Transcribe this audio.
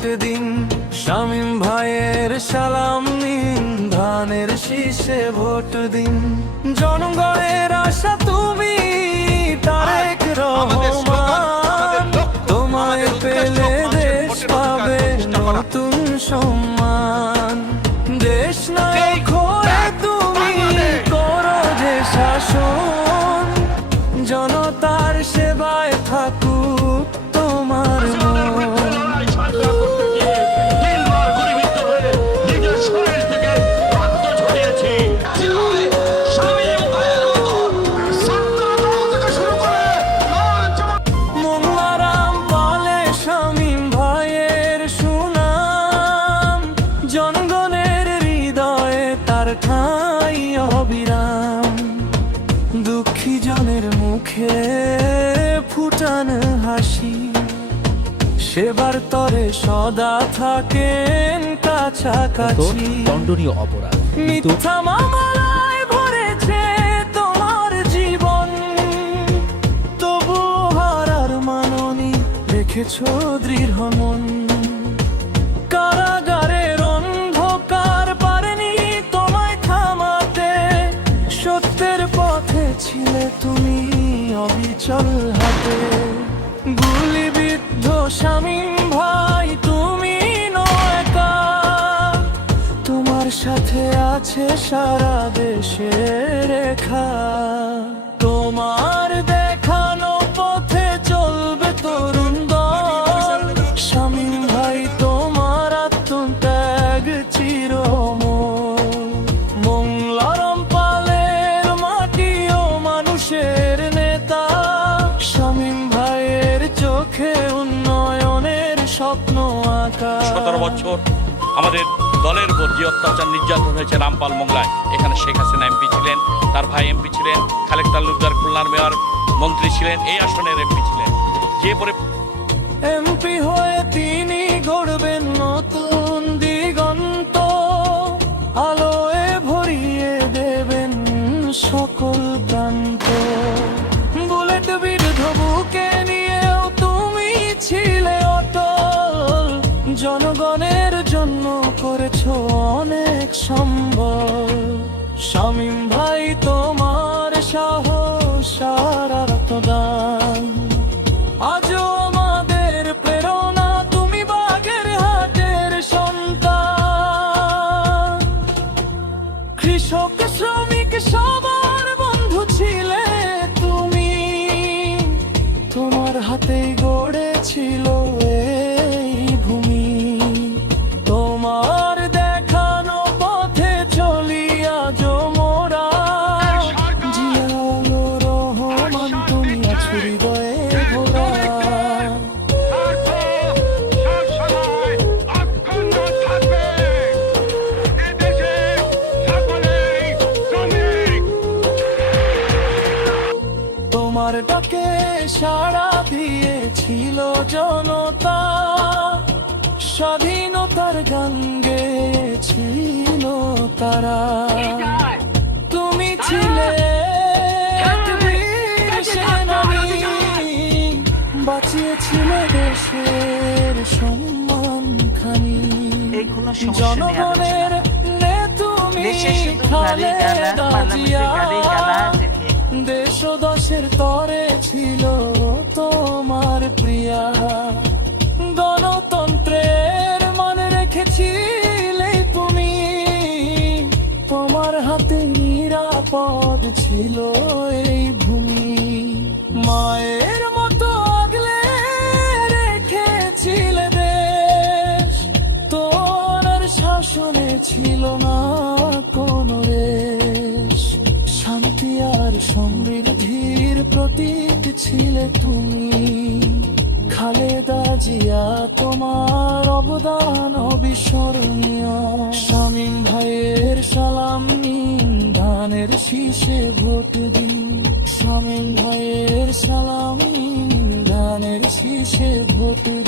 Vote দিন, শামীম ভাইয়ের সালাম নিন, ধানের শীষে ভোট দিন। জনগণের আশা তুমি, তারেক রহমান, তোমায় পেলে দেশ পাবে নতুন সম্মান। দেশ নায়ক হয়ে তুমি করো যে শাসন, জনতার সেবায় থাকুক তোমার মন। মঙ্গলারাম পালে শামীম ভাইয়ের সুনাম, জনগণের হৃদয়ে তার ঠাঁই অবিরাম। দুঃখী জনের মুখে ফুটান হাসি, সেবার তরে সদা থাকেন কাছাকাছি। দণ্ডনীয় অপরাধ, মিথ্যা মামলায় ভরেছে তোমার জীবন, তবু হারার মাননি রেখেছো দৃঢ় মন। কারাগারের অন্ধকার পারেনি তোমায় থামাতে, সত্যের পথে ছিলে তুমি অবিচল হাতে। গুলিবিদ্ধ শামীম ভাই তুমি নও একা, তোমার সাথে আছে সারা দেশের রেখা। তোমার দেখানো পথে চলবে তরুণ দল, শামীম ভাই তোমার আত্মত্যাগ চিরমোর। মঙ্গলারাম পালের মাটি ও মানুষের নেতা, শামীম ভাইয়ের চোখে উন্নয়নের স্বপ্ন আঁকা। 17 বছর আমাদের দলের উপর যে অত্যাচার নির্যাতন হয়েছে রামপাল মোংলায়, এখানে শেখ হাসিনা এমপি ছিলেন, তার ভাই এমপি ছিলেন, খালেক তালুকদার খুলনার মেয়র মন্ত্রী ছিলেন, এই আসনের এমপি ছিলেন। যে পরে এমপি হয়ে তিনি গড়বেন নতুন দিগন্ত, আলোয় ভরিয়ে দেবেন সকল প্রান্ত। বুলেট বিদ্ধ বুকে নিয়েও তুমি ছিলে অটল, জনগণের জন্য করেছো অনেক সম্বল। শামীম ভাই তোমার সাহস আর আত্মদান আজও আমাদের প্রেরণা, তুমি বাগেরহাটের সন্তান। কৃষক শ্রমিক সবার বন্ধু ছিলে তুমি, তোমার হাতেই গড়েছিল এই ভূমি। তোমার দেখানো পথে চলি আজও মোরা, জিয়াউর রহমান তুমি আছো হৃদয়ে ভরা। তোমার ডাকে সাড়া দিয়েছিল জনতা, স্বাধীনতার গান গেয়েছিল তারা। তুমি ছিলে এক বীর সেনানী, বাঁচিয়েছিলে দেশের সম্মান খানি। জনগণের নে তুমি খালেদা জিয়া, দেশ ও দশের তরে ছিল তোমার প্রিয়া। গণতন্ত্রের মান রেখেছিলে তুমি, তোমার হাতে নিরাপদ ছিল এই ভূমি। মায়ের মতো আগলে রেখেছিলে দেশ, তোমার শাসনে ছিল না কোনো রেশ। শান্তি আর সমৃদ্ধির প্রতীক ছিলে তুমি, খালেদা জিয়া তোমার অবদান অবিস্মরণীয়। শামীম ভাইয়ের সালাম নিন, ধানের শীষে ভোট দিন। শামীম ভাইয়ের সালাম নিন, ধানের শীষে ভোট দিন।